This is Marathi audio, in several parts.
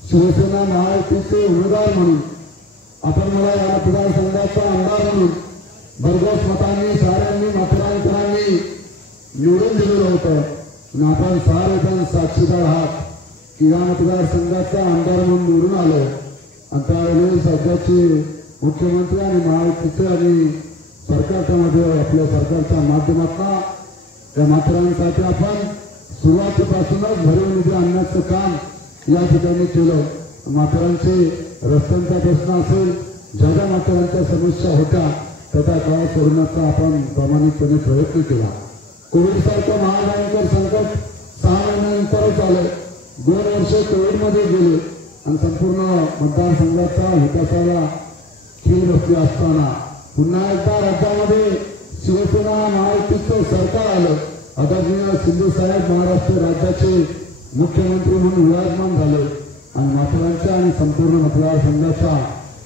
शिवसेना महायुतीचे उमेदवार म्हणून आपण मला या मतदारसंघाचा आमदार म्हणून भरघोस मतांनी साऱ्यांनी मतदारांनी निवडून दिलेलं होतं. आपण सारेजण साक्षीदार आहात की या मतदारसंघाचा आमदार म्हणून निवडून आलो. आणि त्यावेळी राज्याचे मुख्यमंत्री आणि महायुतीचे आणि सरकारच्या मध्ये आपल्या सरकारच्या माध्यमातून या मतदारांसाठी आपण सुरुवातीपासूनच भरीव निधी आणण्याचं काम या ठिकाणी केलं. म्हाताऱ्यांचे रस्त्यांचा प्रश्न असेल, ज्या ज्या म्हाताऱ्यांच्या समस्या होत्या त्या काळात सोडवण्याचा आपण प्रामाणिकपणे प्रयत्न केला. कोविड सारखं महाभयंकर संकट 6 महिन्यानंतरच आलं. 2 वर्ष कोविडमध्ये गेले आणि संपूर्ण मतदारसंघाचा विकासाला खीळ बसली असताना पुन्हा एकदा राज्यामध्ये शिवसेना महायुतीचं सरकार आलं. आदरणीय शिंदे साहेब महाराष्ट्र राज्याचे मुख्यमंत्री म्हणून विराजमान झाले आणि म्हाताऱ्यांच्या आणि संपूर्ण मतदारसंघाच्या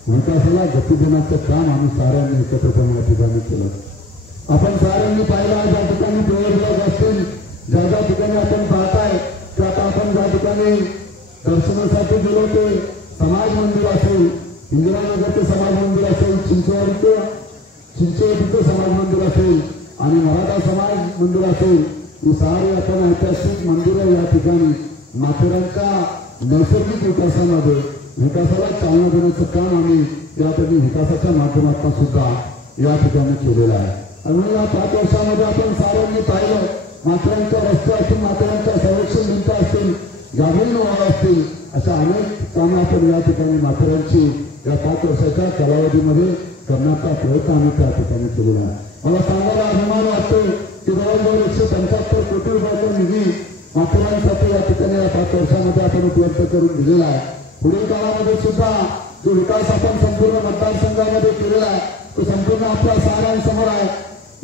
विकासाला गती देण्याचं काम आम्ही साऱ्यांनी एकत्रपणे या ठिकाणी केलं. आपण साऱ्यांनी पाहिलं ज्या ठिकाणी प्रयोगराज असतील, ज्या ज्या ठिकाणी आपण पाहताय की आता आपण ज्या ठिकाणी दर्शनासाठी गेलो ते समाज मंदिर असेल, इंदिरानगरचे समाज मंदिर असेल, चिंचवडीचं समाज मंदिर असेल आणि मराठा समाज मंदिर असेल, ही सारी आपण ऐतिहासिक मंदिरं या ठिकाणी म्हाताऱ्यांच्या नैसर्गिक विकासाला चालना देण्याचं काम आम्ही या ठिकाणी विकासाच्या माध्यमातून सुद्धा या ठिकाणी केलेलं आहे. आणि या 5 वर्षामध्ये आपण साऱ्यांनी पाहिलं म्हाताऱ्यांच्या रस्ते असतील, म्हाताऱ्यांच्या संरक्षण भिंत असतील, ग्रामीण वाढ असतील, अशा अनेक कामं आपण या ठिकाणी म्हाताऱ्यांची या 5 वर्षाच्या कालावधीमध्ये करण्याचा प्रयत्न आम्ही त्या ठिकाणी केलेला आहे. मला सांगायला अभिमान वाटतो की जवळजवळ 175 कोटी रुपयाचा निधी म्हाताऱ्यांसाठी या ठिकाणी या 5 वर्षामध्ये आपण उपलब्ध करून दिलेला आहे. पुढील काळामध्ये सुद्धा जो विकास आपण संपूर्ण मतदारसंघामध्ये केलेला आहे तो संपूर्ण आपल्या साऱ्यांसमोर आहे.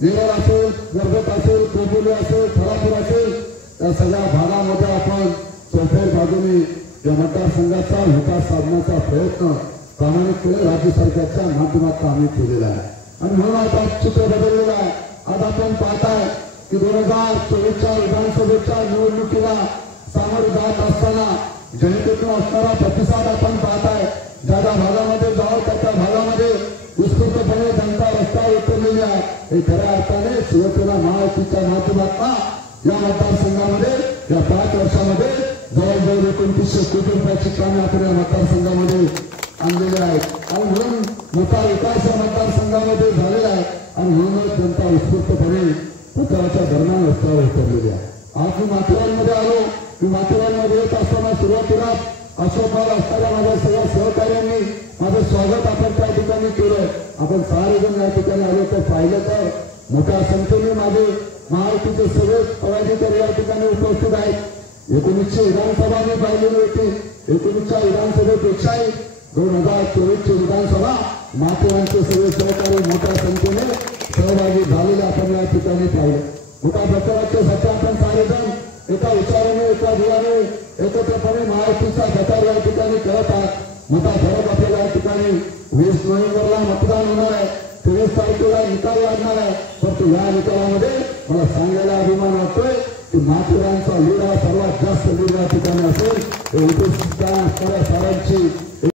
नेरळ असेल, गर्भत असेल, कोबोली असेल, थलापूर असेल, या सगळ्या भागामध्ये आपण चौफेर बाजूने या मतदारसंघाचा विकास साधण्याचा प्रयत्न प्रामाणिकपणे राज्य सरकारच्या माध्यमातून आम्ही केलेला आहे. आणि म्हणून आता चित्र बदललेलं आहे. आज आपण पाहताय की 2024च्या विधानसभेच्या निवडणुकीला सामोरे जात असताना जनतेतून असणारा प्रतिसाद आपण पाहताय. ज्या ज्या भागामध्ये जावं त्या भागामध्ये उत्स्फूर्तपणे जनता रस्त्यावर उतरलेली आहे. हे खऱ्या अर्थाने शिवसेना महायुतीच्या माध्यमातून या मतदारसंघामध्ये या 5 वर्षामध्ये जवळजवळ 2900 कोटी रुपयाची कामे आपण या मतदारसंघामध्ये आणलेले आहेत. आणि म्हणून मोठा विकास या मतदारसंघामध्ये झालेला आहे आणि म्हणूनच जनता उत्स्फूर्तपणे प्रचाराच्या दरम्यान रस्त्यावर उतरलेली आहे. आज मी माथेरानमध्ये आलो. मी माथेरानमध्ये येत असताना सुरुवातीला अशोकवाल असणाऱ्या माझ्या सगळ्या सहकार्यांनी माझं स्वागत आपण त्या ठिकाणी केलं. आपण सारेजण या ठिकाणी आलो तर पाहिलं तर मोठ्या संख्येने माझे महायुतीचे सगळे पदाधिकारी या ठिकाणी उपस्थित आहेत. 19ची विधानसभा मी पाहिलेली होती. 19च्या विधानसभेपेक्षाही 2024ची विधानसभा माथेरानचे सगळे सहकारी मोठ्या संख्येने सहभागी झालेले आपण या ठिकाणी पाहिले. मोठ्या प्रचाराच्यासाठी आपण सारेजण एका विचाराने एका ध्येयाने एकत्रपणे महायुतीचा प्रचार या ठिकाणी करत आहात. मोठा फरक आपल्याला या ठिकाणी 20 नोव्हेंबरला मतदान होणार आहे, 23 तारखेला निकाल लागणार आहे. परंतु या निकालामध्ये मला सांगायला अभिमान वाटतोय की माथेरानचा लीड हा सर्वात जास्त लीड या ठिकाणी असेल. हे उपस्थित असणाऱ्या साऱ्यांची